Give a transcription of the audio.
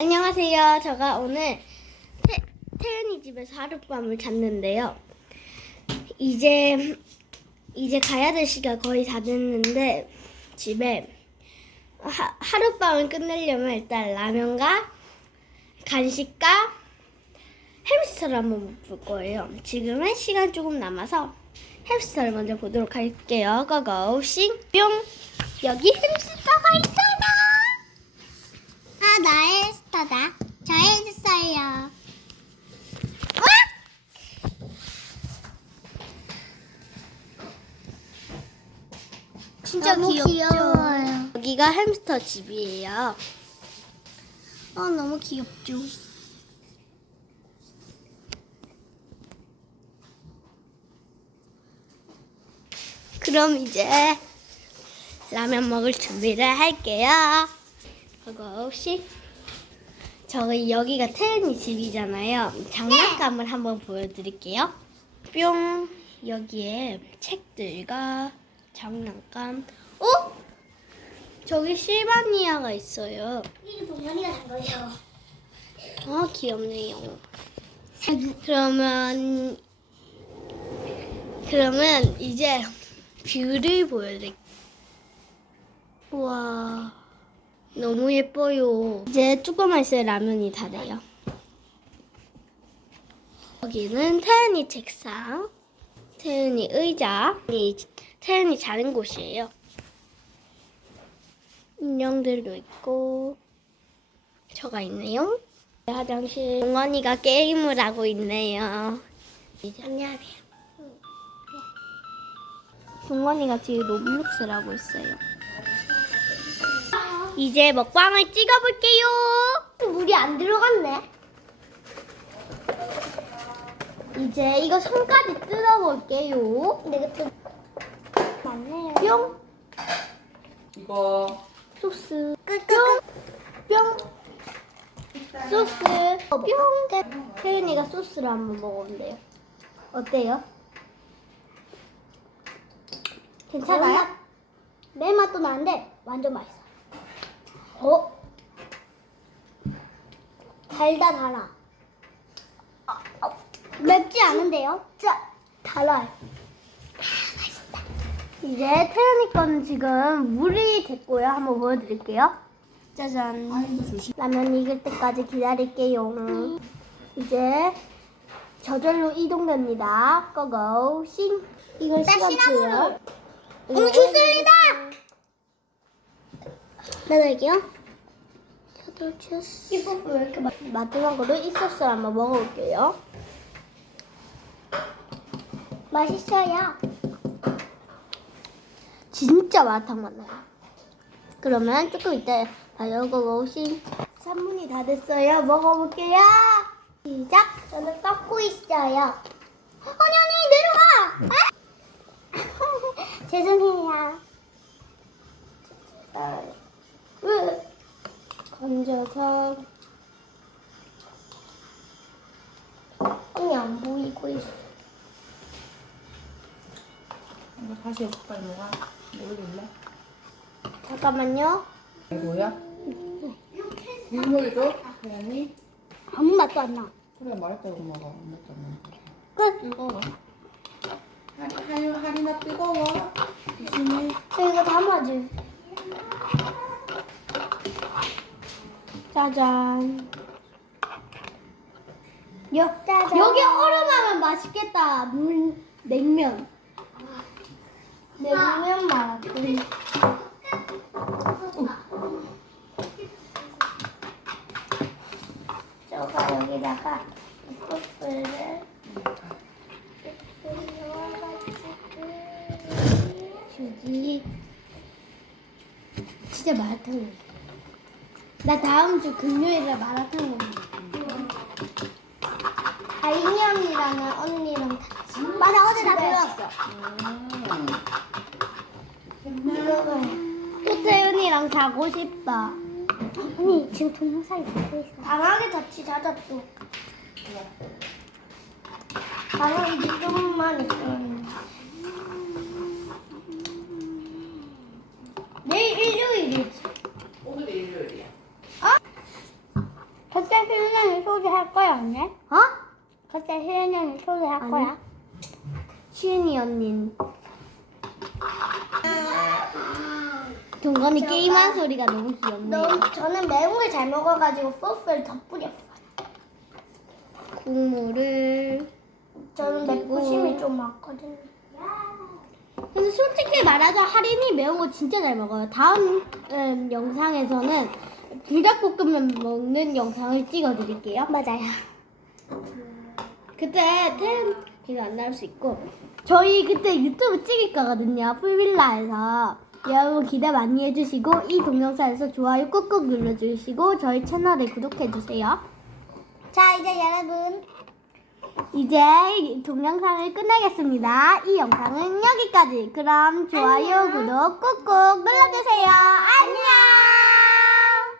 안녕하세요. 제가 오늘 태, 태연이 집에서 하룻밤을 잤는데요. 이제 이제 가야 될 시간 거의 다 됐는데 집에 하, 하룻밤을 끝내려면 일단 라면과 간식과 햄스터를 한번 볼 거예요. 지금은 시간 조금 남아서 햄스터를 먼저 보도록 할게요. 고고 싱 뿅 여기 햄스터가 있어요. 아, 나의 스타다. 저의 스타예요. 진짜 너무 귀엽죠? 귀여워요. 여기가 햄스터 집이에요. 어, 너무 귀엽죠? 그럼 이제 라면 먹을 준비를 할게요. 혹시 저희 여기가 태연이 집이잖아요. 장난감을 한번 보여드릴게요. 뿅 여기에 책들과 장난감. 어? 저기 실바니아가 있어요. 이게 동원이가 산 거예요. 어 귀엽네요. 그러면 그러면 이제 뷰를 보여드릴게요. 우와 너무 예뻐요. 이제 조금만 있으면 라면이 다 돼요. 여기는 태연이 책상, 태연이 의자, 이 태연이 자는 곳이에요. 인형들도 있고 저가 있네요. 화장실 동원이가 게임을 하고 있네요. 이제 안녕하세요. 동원이가 지금 로블록스를 하고 있어요. 이제 먹방을 찍어볼게요. 물이 안 들어갔네. 이제 이거 손까지 뜯어볼게요. 내가 좀 맞네요. 뿅 이거 소스 끄끄끄. 뿅 소스 어, 뿅 태윤이가 소스를 한번 먹어본대요. 어때요? 괜찮아요? 매맛도 나는데 완전 맛있어. 어? 달다 달아. 맵지 않은데요? 짜 달아요. 이제 태연이 거는 지금 물이 됐고요. 한번 보여드릴게요. 짜잔. 라면 익을 때까지 기다릴게요. 이제 저절로 이동됩니다. 고고 싱. 이걸 나 시간표요. 시나몬을. 어머 좋습니다. 저도 주스. 이 소스 왜 이렇게 맛? 마지막으로 이 소스 한번 먹어볼게요. 맛있어요. 진짜 마라탕 맛 나요. 그러면 조금 이따. 고고 싱. 3분이 다 됐어요. 먹어볼게요. 시작. 저는 썩고 있어요. 언니 언니 내려가. 아! 죄송해요. 건져서 언니 안 보이고 있어. 이거 다시 해볼까 이모가? 모르겠네. 잠깐만요. 이거야? 민물도? 태연이? 아무 맛도 안 나. 그래 말했다 엄마가 안 먹잖아. 끝. 뜨거워. 하- 하유 하리나 뜨거워. 조심해. 저 이거 담아줘. 짜잔. 여, 짜잔. 여기 얼음하면 맛있겠다. 물, 냉면. 냉면 맛. 저가 여기다가 이 소스를 주지. 진짜 먹어. 나 다음 주 금요일에 마라탕 먹어. 아이니 언니랑은 언니랑 같이. 맞아 어제 나 배웠어. 또 태윤이랑 자고 싶다. 언니 지금 동영상이 잡고 있어. 방학에 같이 자자 또. 방금 이제 조금만. 내일 일요일이지. 오늘 일요일이야. 혜연이 소개할 거야 언니? 어? 그때 혜연이 소개할 아니. 거야? 시은이 언니. 동건이 게임한 소리가 너무 귀엽네요. 너무 저는 매운 걸 잘 먹어가지고 소스를 더 뿌렸어. 국물을. 저는 맵부심이 좀 왔거든요. 근데 솔직히 말하자 할인이 매운 거 진짜 잘 먹어요. 다음 음, 영상에서는 불닭볶음면 먹는 영상을 찍어드릴게요. 맞아요. 그때 태연 이거 안 나올 수 있고 저희 그때 유튜브 찍을 거거든요. 풀빌라에서 여러분 기대 많이 해주시고 이 동영상에서 좋아요 꾹꾹 눌러주시고 저희 채널에 구독해주세요. 자 이제 여러분 이제 이 동영상을 끝내겠습니다. 이 영상은 여기까지. 그럼 좋아요, 구독 꾹꾹 눌러주세요. 안녕!